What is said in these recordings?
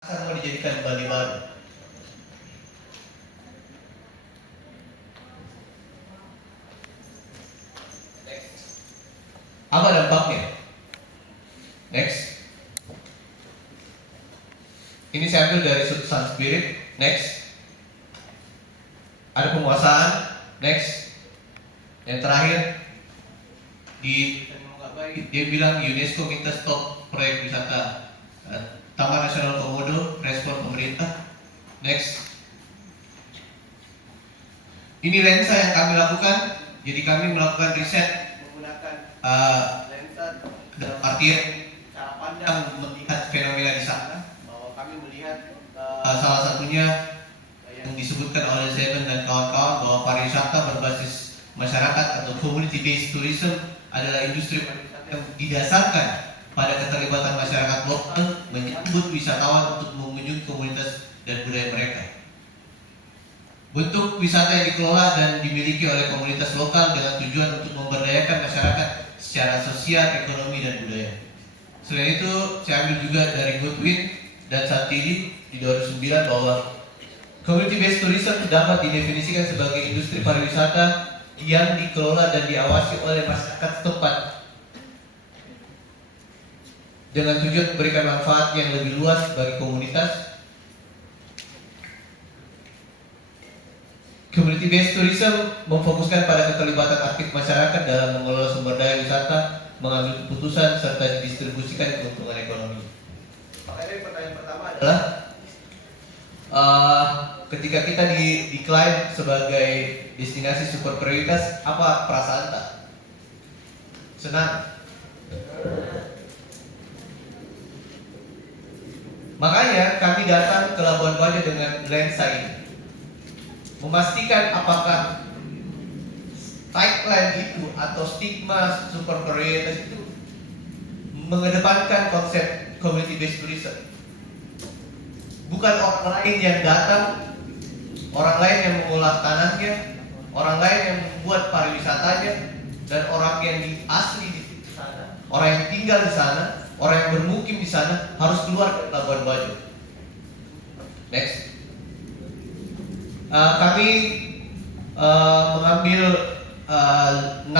Pasar mau dijadikan Bali baru. Apa dampaknya? Next. Ini saya ambil dari Sun Spirit. Next. Ada penguasaan. Next. Yang terakhir dia bilang UNESCO minta stop proyek wisata Taman Nasional Komodo, respon pemerintah. Next. Ini lensa yang kami lakukan. Jadi kami melakukan riset menggunakan lensa dalam artian cara pandang melihat fenomena di sana. Bahwa kami melihat salah satunya yang disebutkan oleh Zeben dan kawan-kawan bahwa pariwisata berbasis masyarakat atau community based tourism adalah industri pariwisata yang didasarkan pada keterlibatan masyarakat lokal menyambut wisatawan untuk mengunjungi komunitas dan budaya mereka. Bentuk wisata yang dikelola dan dimiliki oleh komunitas lokal dengan tujuan untuk memberdayakan masyarakat secara sosial, ekonomi, dan budaya. Selain itu, saya ambil juga dari Goodwin dan Santini di 2009 bahwa community based tourism dapat didefinisikan sebagai industri pariwisata yang dikelola dan diawasi oleh masyarakat setempat dengan tujuan memberikan manfaat yang lebih luas bagi komunitas. Community based tourism memfokuskan pada keterlibatan aktif masyarakat dalam mengelola sumber daya wisata, mengambil keputusan, serta didistribusikan keuntungan ekonomi. Makanya pertanyaan pertama adalah ketika kita diklaim sebagai destinasi super prioritas, apa perasaan tak? Senang. Makanya kami datang ke Labuan Bajo dengan lensa ini, memastikan apakah tagline itu atau stigma super prioritas itu mengedepankan konsep community based tourism. Bukan orang lain yang datang, orang lain yang mengolah tanahnya, orang lain yang membuat pariwisatanya, dan orang yang asli di sana, orang yang tinggal di sana, orang yang bermukim di sana harus keluar dari Labuan Bajo. Next. Kami mengambil 6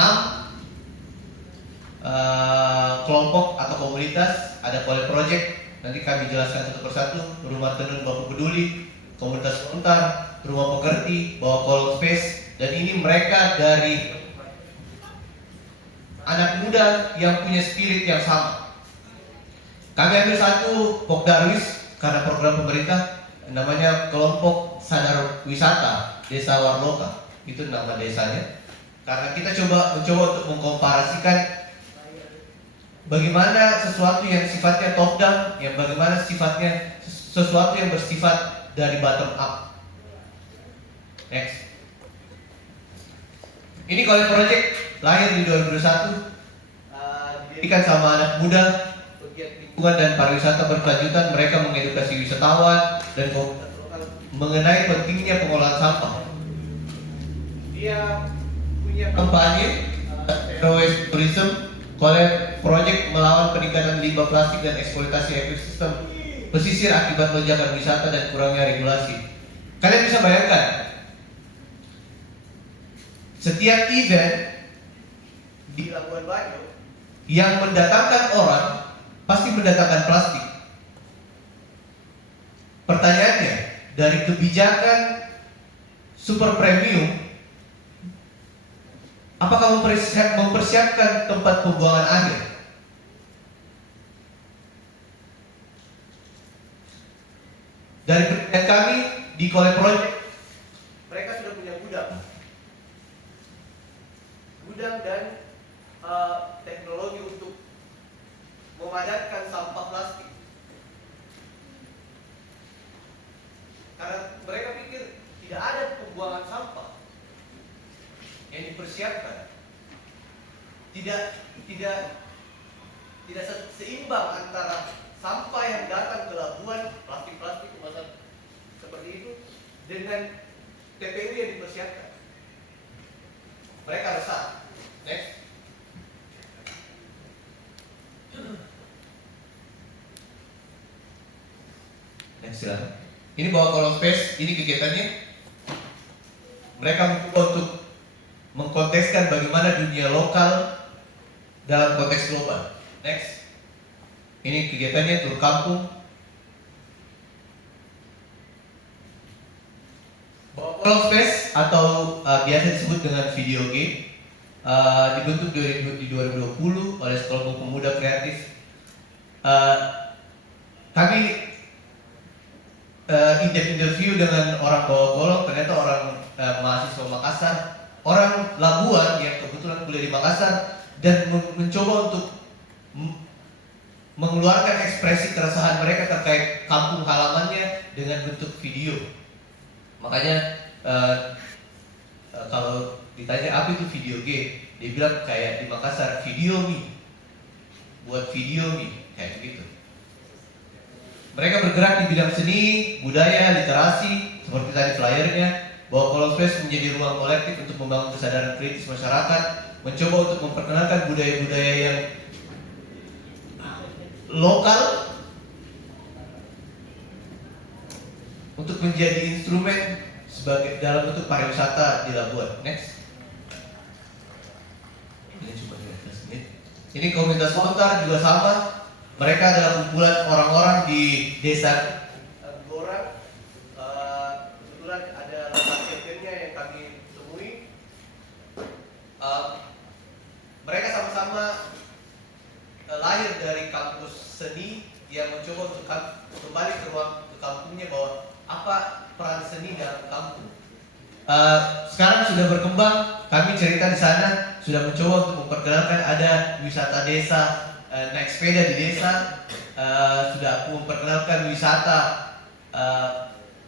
kelompok atau komunitas. Ada Pole Project, nanti kami jelaskan satu persatu. Rumah Tenun Baku Peduli, Komunitas Lontar, Rumah Pekerti, Bawa Kolong Space. Dan ini mereka dari anak muda yang punya spirit yang sama. Kami ambil satu Pokdarwis karena program pemerintah, namanya kelompok Sadar Wisata Desa Warloka, itu nama desanya. Karena kita mencoba untuk mengkomparasikan bagaimana sesuatu yang sifatnya top down, yang bagaimana sifatnya sesuatu yang bersifat dari bottom up. Next. Ini College Project lahir di 2021, didirikan sama anak muda, pegiat lingkungan dan pariwisata berkelanjutan. Mereka mengedukasi wisatawan dan mengenai pentingnya pengolahan sampah. Dia punya kampanye Zero Waste Tourism, College Project melawan peningkatan limbah plastik dan eksploitasi ekosistem pesisir akibat lonjakan wisata dan kurangnya regulasi. Kalian bisa bayangkan, setiap event di Labuan Bajo yang mendatangkan orang pasti mendatangkan plastik. Pertanyaannya, dari kebijakan super premium, apakah mempersiapkan tempat pembuangan akhir? Dari penelitian kami di College Project, mereka sudah punya gudang dan teknologi untuk memadatkan sampah plastik. Karena mereka pikir tidak ada pembuangan sampah yang dipersiapkan, tidak seimbang antara sampah yang datang ke Labuan, plastik kemasan seperti itu, dengan TPU yang dipersiapkan. Mereka resah. Next. Next silakan. Ini bawa kolom space, ini kegiatannya. Mereka mencoba untuk mengkontekskan bagaimana dunia lokal dalam konteks global. Next. Ini kegiatannya tur kampung. Bawa kolom space atau biasa disebut dengan video game. Dibentuk di 2020 oleh sekelompok pemuda kreatif. Kami interview dengan orang bawa kolom, ternyata orang mahasiswa Makassar, orang Labuan yang kebetulan kuliah di Makassar, dan mencoba untuk mengeluarkan ekspresi keresahan mereka terkait kampung halamannya dengan bentuk video. Makanya kalau ditanya apa itu video game, dia bilang kayak di Makassar, video nih, buat video nih, kayak begitu. Mereka bergerak di bidang seni, budaya, literasi, seperti tadi flyernya, bahwa kolom space menjadi ruang kolektif untuk membangun kesadaran kritis masyarakat, mencoba untuk memperkenalkan budaya-budaya yang lokal untuk menjadi instrumen sebagai dalam bentuk pariwisata di Labuan. Next. Ini cuma 15 menit. Ini komunitas motor juga sama. Mereka adalah kumpulan orang-orang di desa Gorang. Kebetulan ada lokasi championnya yang kami temui. Mereka sama-sama lahir dari kampus seni yang mencoba untuk kembali ke kampungnya, bahwa apa peran seni dalam kampung. Sekarang sudah berkembang, kami cerita di sana, sudah mencoba untuk memperkenalkan ada wisata desa, naik sepeda di desa, sudah memperkenalkan wisata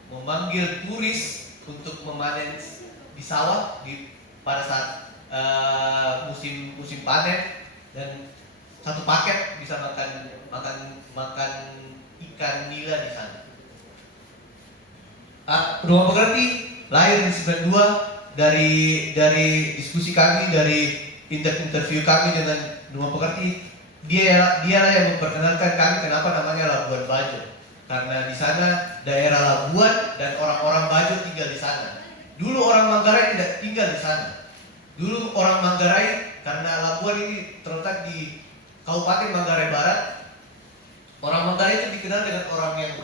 memanggil turis untuk memanen di sawah pada saat musim panen, dan satu paket bisa makan ikan nila di sana. Rumah Pekerti lahir di 92 dari diskusi kami, dari interview kami dengan Rumah Pekerti. Dia yang memperkenalkan kami kenapa namanya Labuan Bajo, karena di sana daerah Labuan dan orang-orang Bajo tinggal di sana. Dulu orang Manggarai tidak tinggal di sana. Dulu orang Manggarai, karena Labuan ini terletak di Kabupaten Manggarai Barat, orang Manggarai itu dikenal dengan orang yang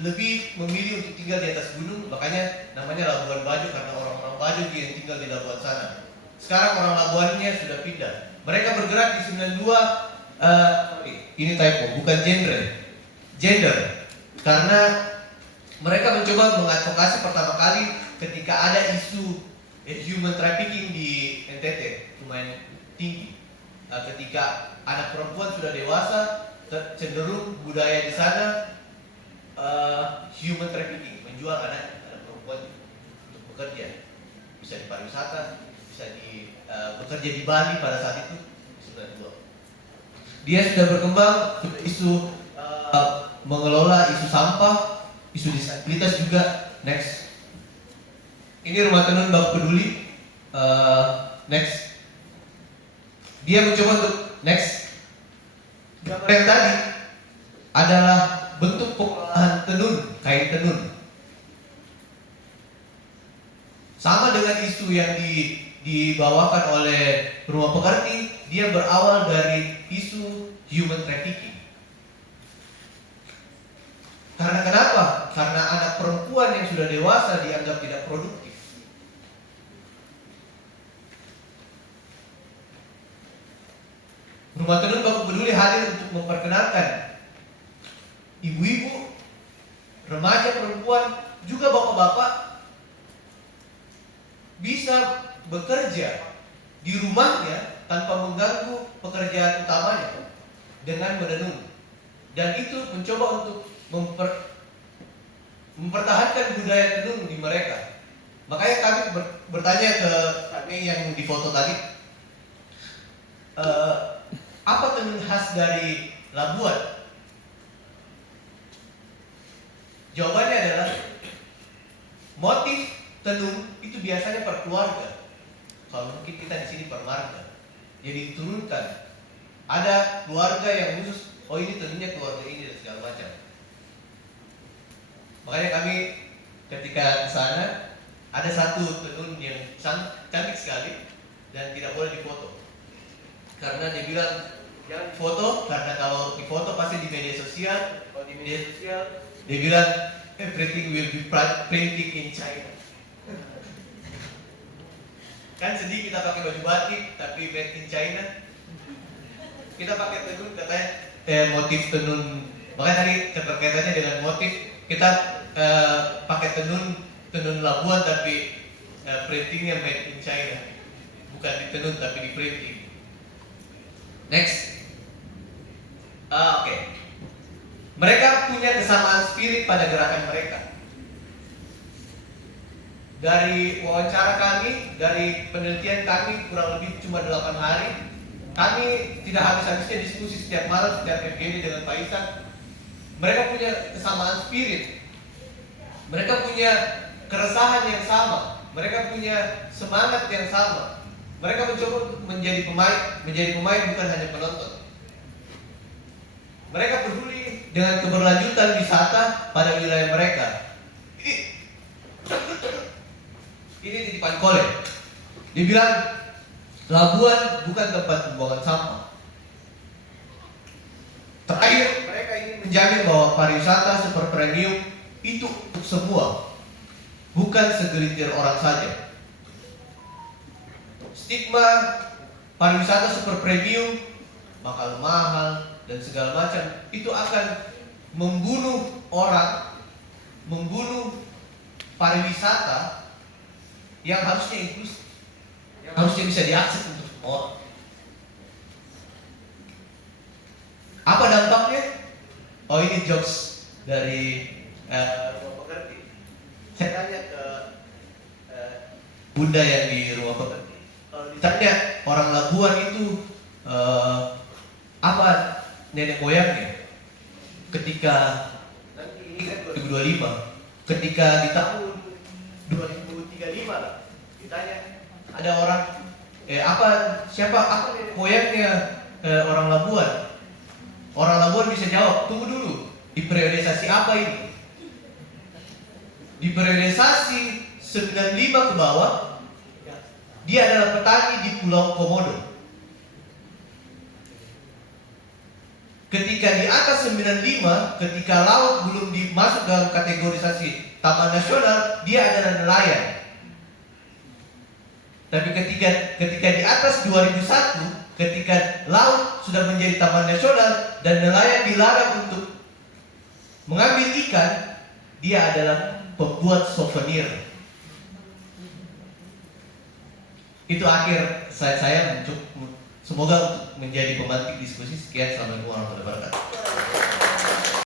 lebih memilih untuk tinggal di atas gunung, makanya namanya Labuan Bajo, karena orang-orang Bajo yang tinggal di Labuan sana. Sekarang orang Labuannya sudah pindah. Mereka bergerak di 92, ini typo, bukan gender, karena mereka mencoba mengadvokasi pertama kali ketika ada isu human trafficking di NTT lumayan tinggi. Ketika anak perempuan sudah dewasa, cenderung budaya di sana human trafficking, menjual anak perempuan untuk bekerja, bisa di pariwisata, bisa bekerja di Bali pada saat itu. Dia sudah berkembang isu mengelola isu sampah, isu disabilitas juga. Next. Ini Rumah Tenun Bak Peduli. Next. Dia mencoba untuk next. Gambar yang tadi adalah bentuk pengolahan tenun, kain tenun. Sama dengan isu yang dibawakan oleh Rumah Pekerti, dia berawal dari isu human trafficking. Karena kenapa? Karena anak perempuan yang sudah dewasa dianggap tidak produktif. Rumah Tenun Bak Peduli hadir untuk memperkenalkan ibu-ibu, remaja, perempuan, juga bapak-bapak bisa bekerja di rumahnya tanpa mengganggu pekerjaan utamanya dengan menenun. Dan itu mencoba untuk mempertahankan budaya tenun di mereka. Makanya kami bertanya ke kami yang di foto tadi, apa tenun khas dari Labuan? Jawabannya adalah motif tenun itu biasanya per keluarga. Kalau mungkin kita di sini per marga. Jadi diturunkan. Ada keluarga yang khusus, oh ini tenunnya keluarga ini dan segala macam. Makanya kami ketika ke sana ada satu tenun yang sangat cantik sekali dan tidak boleh difoto. Karena dia bilang jangan difoto karena kalau difoto pasti di media sosial. Kalau di media sosial dia bilang everything will be printing in China. Kan sedih kita pakai baju batik tapi made in China. Kita pakai tenun katanya motif tenun. Makanya tadi keterkaitannya dengan motif kita pakai tenun Labuan tapi printingnya made in China. Bukan di tenun tapi di printing. Next. Oke. Mereka punya kesamaan spirit pada gerakan mereka. Dari wawancara kami, dari penelitian kami kurang lebih cuma 8 hari, kami tidak habis-habisnya diskusi setiap malam, setiap FGD dengan Pak Isan. Mereka punya kesamaan spirit. Mereka punya keresahan yang sama. Mereka punya semangat yang sama. Mereka mencoba menjadi pemain bukan hanya penonton. Mereka peduli dengan keberlanjutan wisata pada wilayah mereka. Ini titipan Kole. Dia bilang Labuan bukan tempat pembuangan sampah. Terakhir, mereka ingin menjamin bahwa pariwisata super premium itu untuk semua, bukan segelintir orang saja. Stigma pariwisata super premium, mahal dan segala macam itu akan membunuh orang, membunuh pariwisata yang harusnya inklusif, yang harusnya bisa diakses untuk semua orang. Apa dampaknya? Oh, ini jokes dari Rumah Pekerti. Saya tanya ke Bunda yang di Rumah Pekerti. Kalau ditanya orang Labuan itu apa nenek moyangnya? Ketika nanti ini kan 2025, ketika di tahun 2035 lah, ditanya ada orang apa nenek moyangnya orang Labuan? Orang Labuan bisa jawab, tunggu dulu, di periodisasi apa ini? Di periodisasi 95 ke bawah, dia adalah petani di Pulau Komodo. Ketika di atas 95, ketika laut belum dimasuk dalam kategorisasi Taman Nasional, dia adalah nelayan. Tapi ketika di atas 2001, ketika laut sudah menjadi taman nasional dan nelayan dilarang untuk mengambil ikan, dia adalah pembuat souvenir. Itu akhir saya semoga menjadi pemantik diskusi. Sekian, assalamualaikum warahmatullahi wabarakatuh.